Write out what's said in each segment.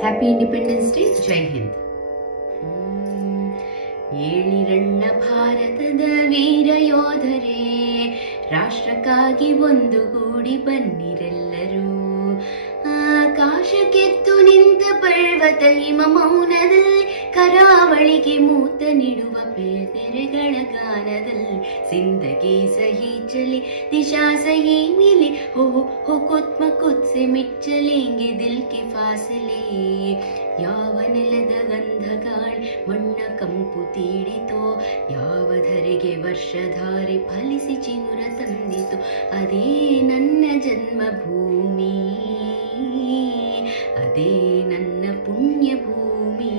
Happy independence day. Jai Hind. ಏಳಿರಣ್ಣ ಭಾರತದ ವೀರ ಯೋಧರೇ, ರಾಷ್ಟ್ರಕ್ಕಾಗಿ ಒಂದು ಗೂಡಿ ಬನ್ನಿರೆಲ್ಲರೂ. ಆಕಾಶಕ್ಕೆತ್ತು ನಿಂತ ಪರ್ವತ ಹಿಮ ಮೌನದಲ್ಲಿ, ಕರಾವಳಿಗೆ ಮೂತ ನೀಡುವ ಬೇರೆಗಳ ಗಾನದಲ್ಲಿ, ಸಿಂಧಗೆ ಸಹಿ ಚಲಿ ದಿಶಾ ಸಹಿ ಮಿಲಿ, हो ಕುತ್ಮ ಕುತ್ಸೆ ಮಿಚ್ಚಲೆಂಗೆ ದಿಲ್ ಕೆ ಫಾಸಲೆ. ಯಾವ ನೆಲದ ಗಂಧ ಗಾಳಿ ಮಣ್ಣ ಕಂಪು ತೀಡಿತೋ, ಯಾವ ಧರೆಗೆ ವರ್ಷಧಾರೆ ಫಲಿಸಿ ಚಿಗುರ ತಂದಿತು, ಅದೇ ನನ್ನ ಜನ್ಮಭೂಮಿ, ಅದೇ ನನ್ನ ಪುಣ್ಯ ಭೂಮಿ.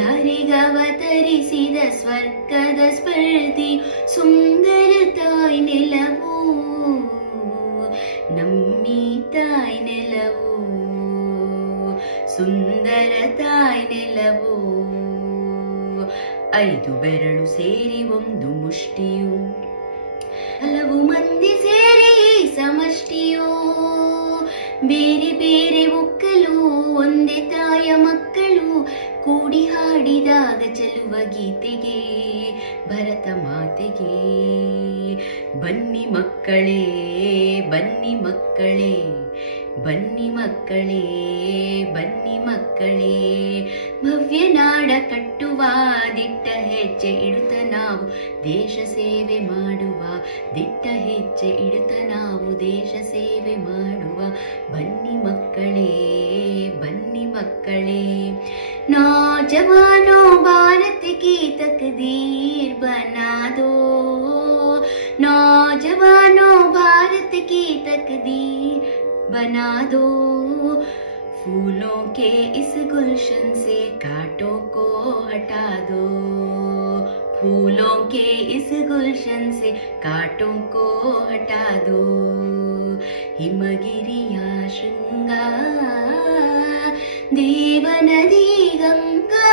ಧರೆಗವತರಿಸಿದ ಸ್ವರ್ಗದ ಸ್ಪರ್ಧಿ ಸುಂದರ ತಾಯಿ ನೆಲವು, ನಮ್ಮಿ ತಾಯಿ ನೆಲವು, ಸುಂದರ ತಾಯಿ ನೆಲವು. 5 ಬೆರಳು ಸೇರಿ ಒಂದು ಮುಷ್ಟಿಯು, ಹಲವು ಮಂದಿ ಸೇರಿ ಸಮಷ್ಟಿಯು, ಬೇರೆ ಬೇರೆ ಒಕ್ಕಲು ಒಂದೇ ತಾಯ ಮಕ್ಕಳು, ಕೂಡಿ ಹಾಡಿದಾಗ ಚೆಲುವ ಗೀತೆಗೆ ಭರತ ಮಾತೆಗೆ. ಬನ್ನಿ ಮಕ್ಕಳೇ, ಬನ್ನಿ ಮಕ್ಕಳೇ, ಬನ್ನಿ ಮಕ್ಕಳೇ, ಬನ್ನಿ ಮಕ್ಕಳೇ, ಭವ್ಯ ನಾಡ ಕಟ್ಟುವ ದಿಟ್ಟ ಹೆಜ್ಜೆ ಇಡುತ್ತ ನಾವು ದೇಶ ಸೇವೆ ಮಾಡುವ, ದಿಟ್ಟ ಹೆಜ್ಜೆ ಇಡುತ್ತ ನಾವು ದೇಶ ಸೇವೆ ಮಾಡುವ. ಬನ್ನಿ ಮಕ್ಕಳೇ, ಬನ್ನಿ ಮಕ್ಕಳೇ. नौजवानों भारत की तकदीर बना दो, नौजवानों भारत की तकदीर बना दो. फूलों के इस गुलशन से कांटों को हटा दो, फूलों के इस गुलशन से कांटों को हटा दो. हिमगिरिया शृंगार ದೇವನದಿ ಗಂಗಾ,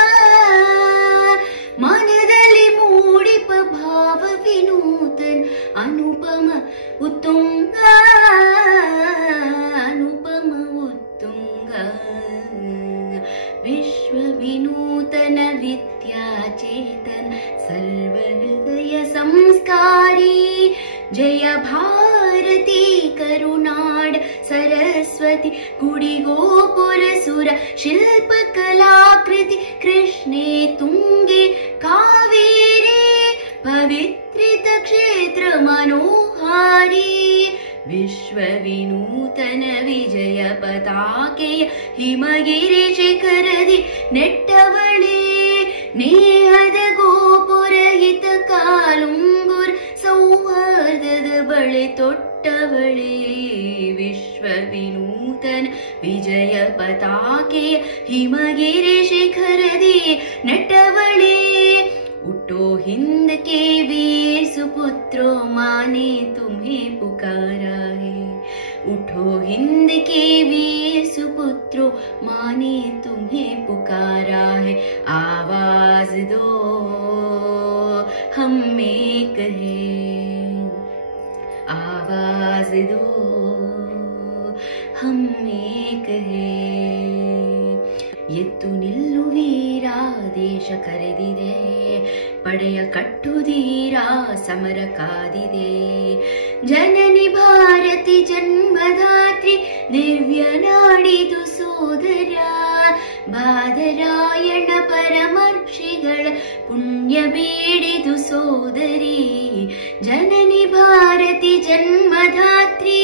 ಮನದಲ್ಲಿ ಮೂಡಿಪ ಭಾವ ವಿನೂತನ ಅನುಪಮ ಉತ್ತುಂಗ, ಅನುಪಮ ಉತ್ತುಂಗ. ವಿಶ್ವ ವಿನೂತನ ವಿದ್ಯಾಚೇತನ ಸರ್ವಹೃದಯ ಸಂಸ್ಕಾರಿ, ಜಯ ಭಾರತಿ ಕರುನಾಡ ಸರಸ್ವತಿ, ಗುಡಿಗೋಪುರ ಸುರ ಶಿಲ್ಪ ಕಲಾಕೃತಿ, ಕೃಷ್ಣೆ ತುಂಗೆ ಕಾವೇರಿ, ಪವಿತ್ರಿತ ಕ್ಷೇತ್ರ ಮನೋಹಾರಿ. ವಿಶ್ವ ವಿನೂತನ ವಿಜಯ ಪತಾಕೆಯ ಹಿಮಗಿರಿ ಶಿಖರದಿ ನೆಟ್ಟವಳೇ, ನೇಹದ ಗೋಪುರ ಹಿತ ಕಾಲುಂಗುರ ಸೌಹಾರ್ದದ ಬಳೆ ತೊಟ್ಟವಳೇ. ವಿಶ್ವ ವಿನೂತನ ವಿಜಯ ಪತಾಕೆಯ ಹಿಮಗಿರಿ ಶಿಖರದಿ ನೆಟ್ಟವಳೇ. उठो हिंद के वीर सुपुत्रो, माने तुम्हें पुकारा है. उठो हिंद के वीर सुपुत्रो, माने तुम्हें पुकारा है. आवाज दो हम एक हैं, आवाज दो हम एक हैं. ಎತ್ತು ನಿಲ್ಲುವೀರ ದೇಶ ಕರೆದಿದೆ, ಪಡೆಯ ಕಟ್ಟುದೀರ ಸಮರ ಕಾದಿದೆ. ಜನನಿ ಭಾರತಿ ಜನ್ಮದಾತ್ರಿ, ದಿವ್ಯ ನಾಡಿದು ಸೋದರ, ಬಾದರಾಯಣ ಪರಮರ್ಷಿಗಳ ಪುಣ್ಯ ಬೇಡಿದು ಸೋದರಿ. ಜನನಿ ಭಾರತಿ ಜನ್ಮದಾತ್ರಿ.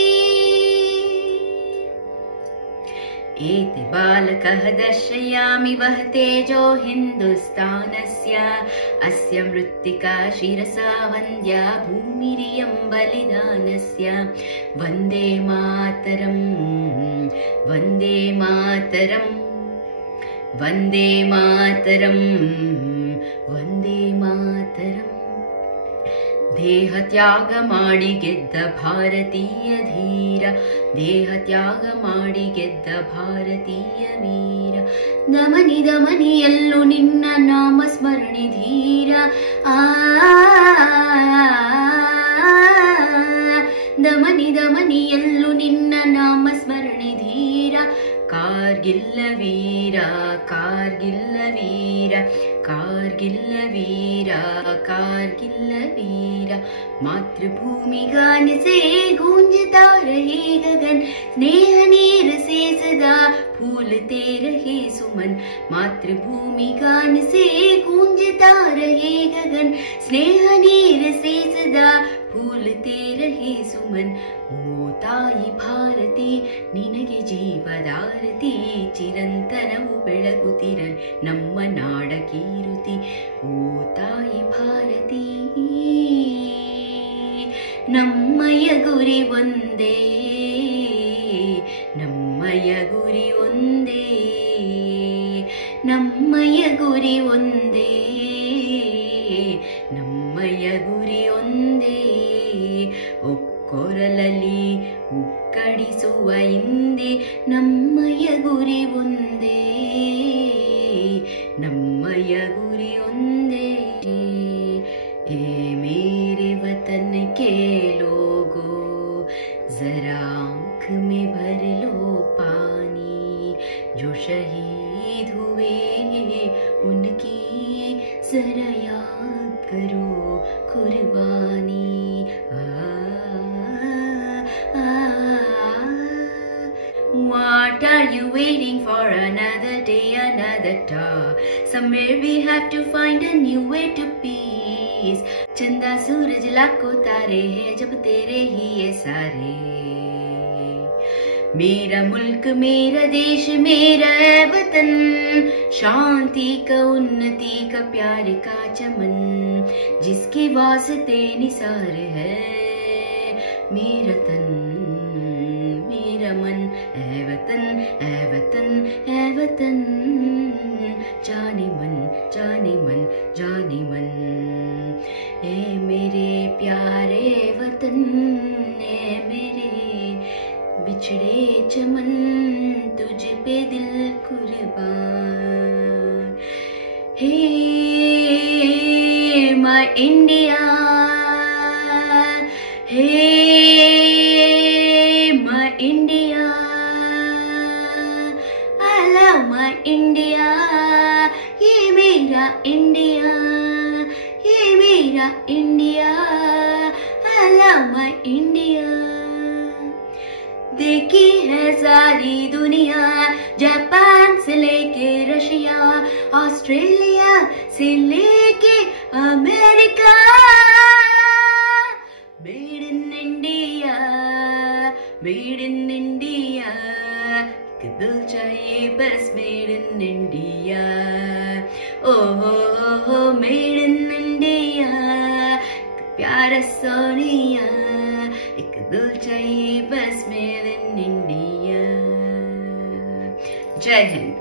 एते बालकः दर्शयामि वह तेजो हिन्दुस्तानस्य, अस्य मृत्तिका शिरसा वन्द्या भूमिरियं बलिदानस्य. वन्दे मातरं, वन्दे मातरं, वन्दे मातरं, वन्दे मातरಂ. ದೇಹ ತ್ಯಾಗ ಮಾಡಿ ಗೆದ್ದ ಭಾರತೀಯ ಧೀರ, ದೇಹ ತ್ಯಾಗ ಮಾಡಿ ಗೆದ್ದ ಭಾರತೀಯ ವೀರ. ದಮನಿ ದಮನಿಯಲ್ಲೂ ನಿನ್ನ ನಾಮ ಸ್ಮರಣೆ ಧೀರ, ದಮನಿ ದಮನಿಯಲ್ಲೂ ನಿನ್ನ ನಾಮ ಸ್ಮರಣೆ ಧೀರ. ಕಾರ್ಗಿಲ್ ಕಾರ್ಗಿಲ್ಲ ವೀರ ಕಾರ್ಗಿಲ್ಲ ವೀರ ಕಾರ್ಗಿಲ್ಲ ವೀರ ಕಾರ್ಗಿಲ್ಲ वीर मातृभूमि गान से गूंजता रहे गगन स्नेह नीर से सदा फूलते रहे सुमन मातृभूमि गान से गूंजता रहे गगन स्नेह नीर से सदा फूलते रहे सुमन ओ ताಯಿ ಭಾರತಿ ನಿನಗೆ ಜೀವದಾರತಿ ಚಿರಂತನವು ಬೆಳಗುತ್ತಿರ ನಮ್ಮ ನಾಡ ಕೀರುತಿ ಓ ತಾಯಿ ಭಾರತಿ ನಮ್ಮಯ ಗುರಿ ಒಂದೇ ನಮ್ಮಯ ಗುರಿ ಒಂದೇ ನಮ್ಮಯ ಗುರಿ ಒಂದೇ ನಮ್ಮಯ ಗುರಿ ಒಂದೇ ಒಕ್ಕೊರಲಲ್ಲಿ ಉಕ್ಕಡಿಸುವ ಹಿಂದೆ ನಮ್ಮಯ ಗುರಿ ಒಂದೇ ನಮ್ಮಯ ಗುರಿ ಒಂದೇ ए मेरे वतन के लोगों जरा आँख में भर लो पानी जो शहीद हुए उनकी जरा याद करो कुर्बानी What are you waiting for? Another day, another star. Somewhere we have to find a new way to peace. चंदा सूरज लाखों तारे हैं जब तेरे ही ये सारे मेरा मुल्क मेरा देश मेरा वतन शांति का उन्नति का प्यार का चमन जिसके वास्ते निसार है मेरा तन मेरा मन ऐ वतन ऐ वतन ऐ वतन जाने मन जाने मन जाने मन ए मेरे प्यारे वतन ए मेरे बिछड़े चमन तुझ पे दिल कुर्बान हे माय इंडिया हे my India I love my India ये मेरा इंडिया ये मेरा India I love my India देखी है सारी दुनिया जापान से लेके रशिया ऑस्ट्रेलिया से लेके America made in India made in India दिल चाहिए बस मेड इन इंडिया ओहो मेड इन इंडिया प्यारा सोनिया एक दिल चाहिए बस मेड इन इंडिया जय हिंद।